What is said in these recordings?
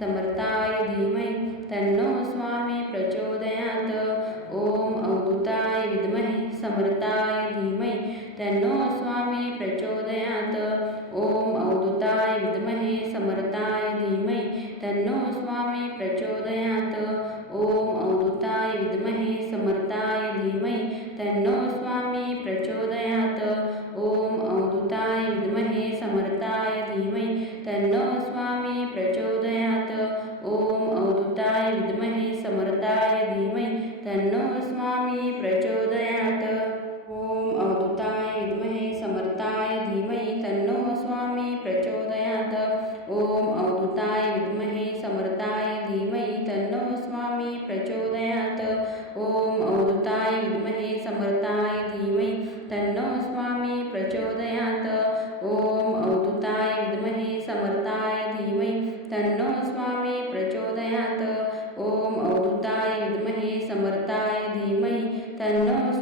समर्थाय धीमहि तन्नो स्वामी प्रचोदयात्। ॐ अवधूताय विद्महे समर्थाय धीमहि तन्नो मे प्रचोदयात्। ॐ अवदुताय विद्महे समर्थाय धीमहि तन्नो अस्मामि प्रचोदयात् मे प्रचोदयात्। ॐ औताय विद्महे समर्थाय धीमहि तन्नो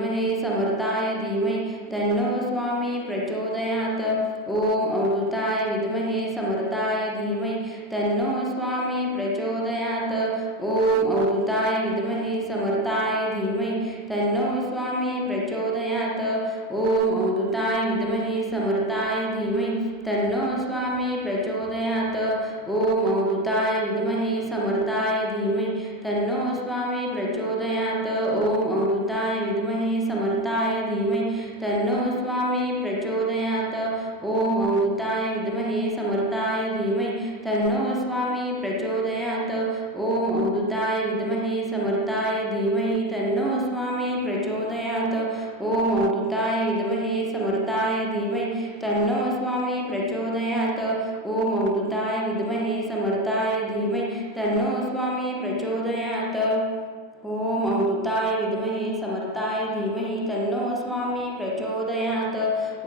विद्महे समर्थाय धीमहि। तन्नो स्वामी प्रचोदयात। ओम अमृताय विद्महे समर्थाय धीमहि। तन्नो स्वामी प्रचोदयात। ओम अमृताय विद्महे समर्थाय धीमहि। तन्नो स्वामी प्रचोदयात। ओम अमृताय विद्महे समर्थाय धीमहि। तन्नो स्वामी प्रचोदयात। ओम अमृताय विद्महे समर्थाय धीमहि। तन्नो स्वामी प्रचोदयात्। तन्नो स्वामी प्रचोदयात। ओम अमृताय विद्महे समर्थाय धीमहि। तन्नो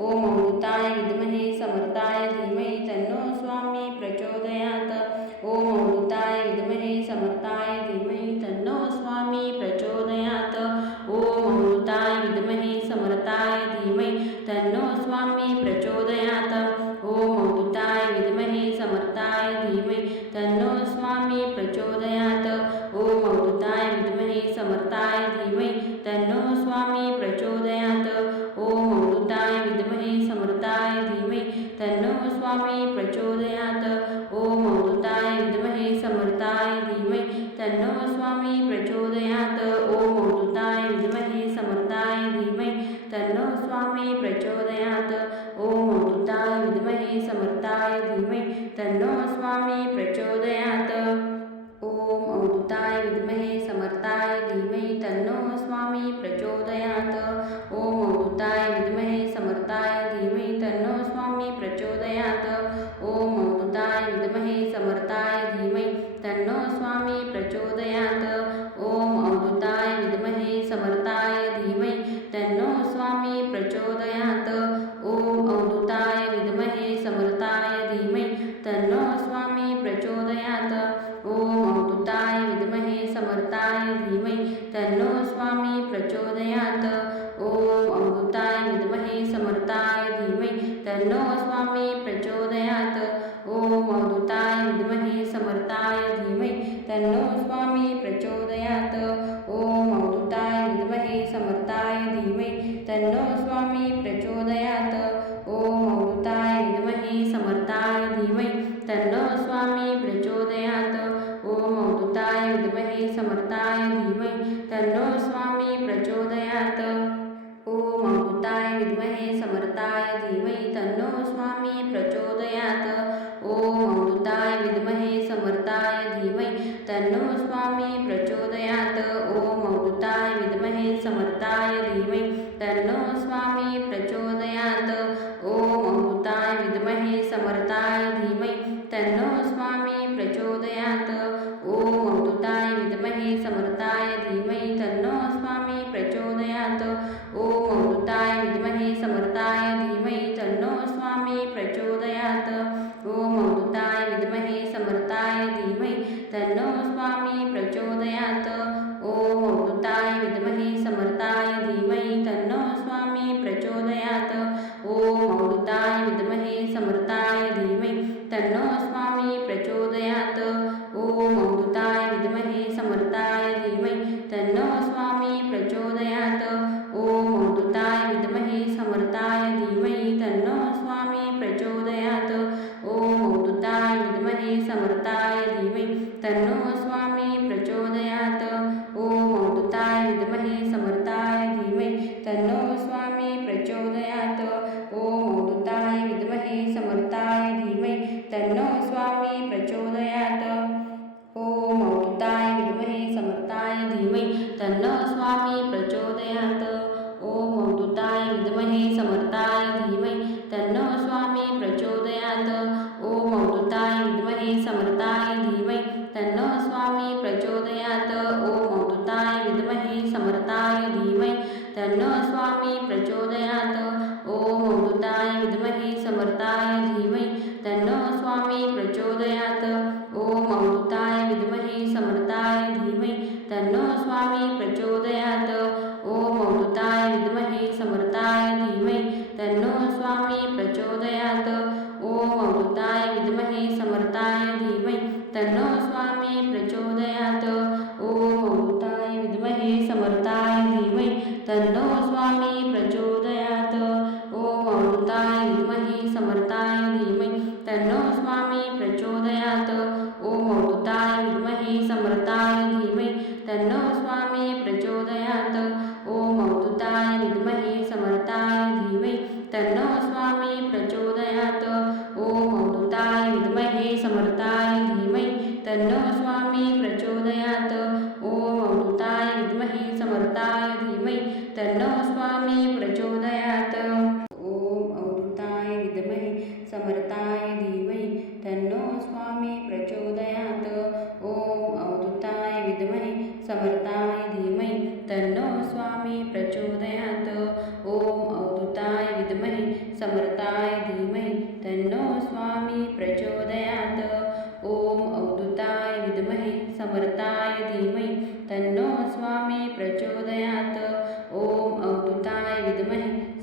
ஓம் Swami, Prat o समर्थाय धीमहि तन्नो स्वामी प्रचोदयात्। ತನ್ನೂ समर्थाय धीमहि तन्नो स्वामी प्रचोदयात्। ओम अमृताय विद्महे समर्थाय धीमहि tan no स्वामी प्रचोदयात्।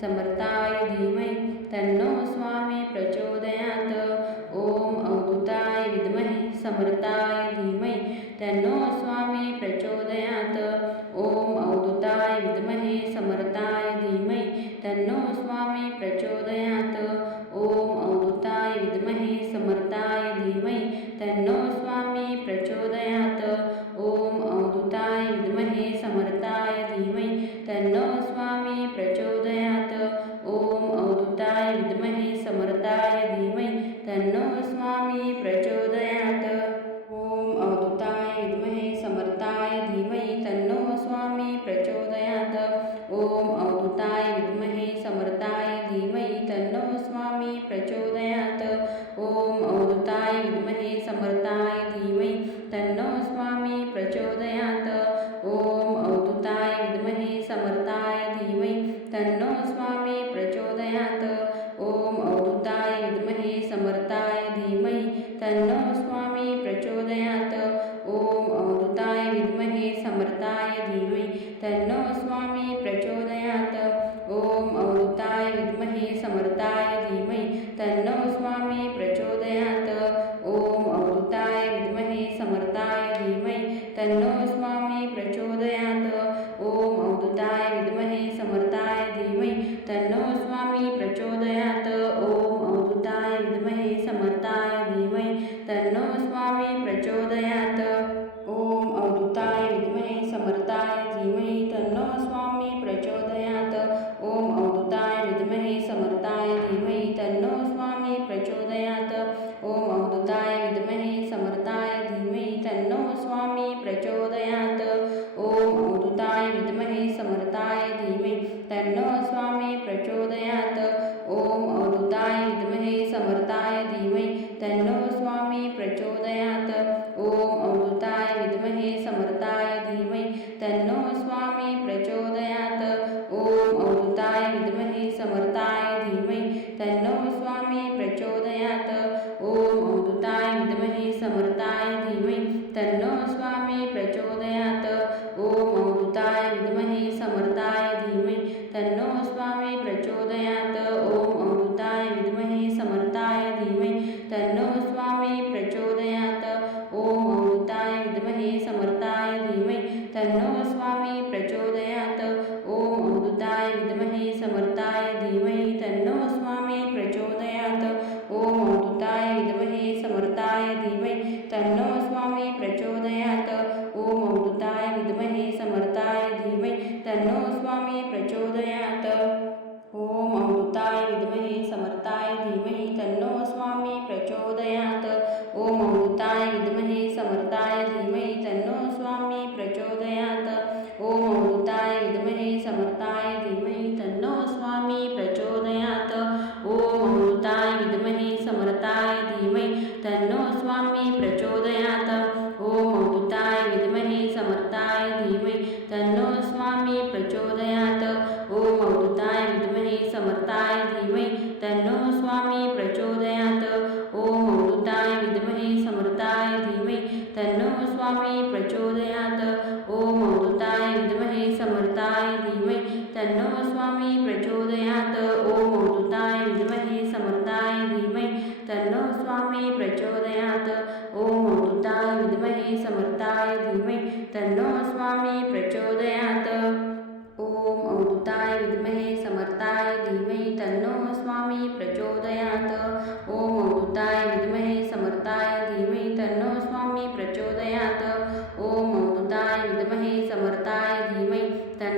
समर्थाय धीमहि तन्नो स्वामी प्रचोदयात्। ॐ अवधुताय विद्महे समर्थाय भगवंताय विद्महे समर्थाय धीमहि तन्नो स्वामी प्रचोदयात्। समर्थाय धीमहि तन्नो स्वामी प्रचोदयात्। स्वामी प्रचोदयात। ओम अमृताय विद्महे समर्थाय धीमे तन्नो स्वामी प्रचोदयात। ओम अमृताय विद्महे समर्थाय धीमे तन्नो स्वामी प्रचोदयात। ओम अमृताय विद्महे समर्थाय धीमे तन्नो स्वामी प्रचोदयात। ओम अमृताय विद्महे समर्थाय धीमे तन्नो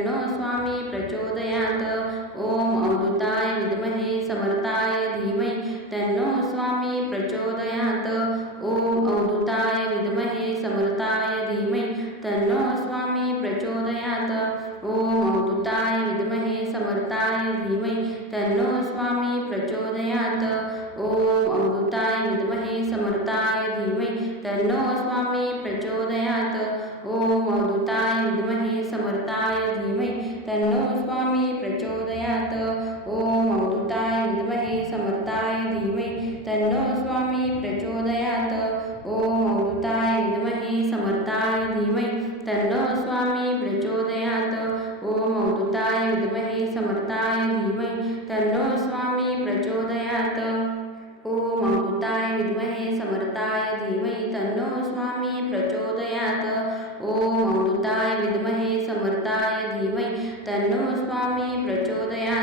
तन्नो स्वामी प्रचोदयात् तन्नो स्वामी प्रचोदयात। ओम अवधूताय विद्महे समर्थाय धीमहि। तन्नो 着揪样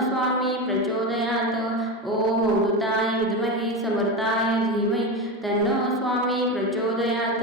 स्वामी प्रचोदयात। ओम मृताय विद्महे समर्थाय धीमहि। तन्नो स्वामी प्रचोदयात।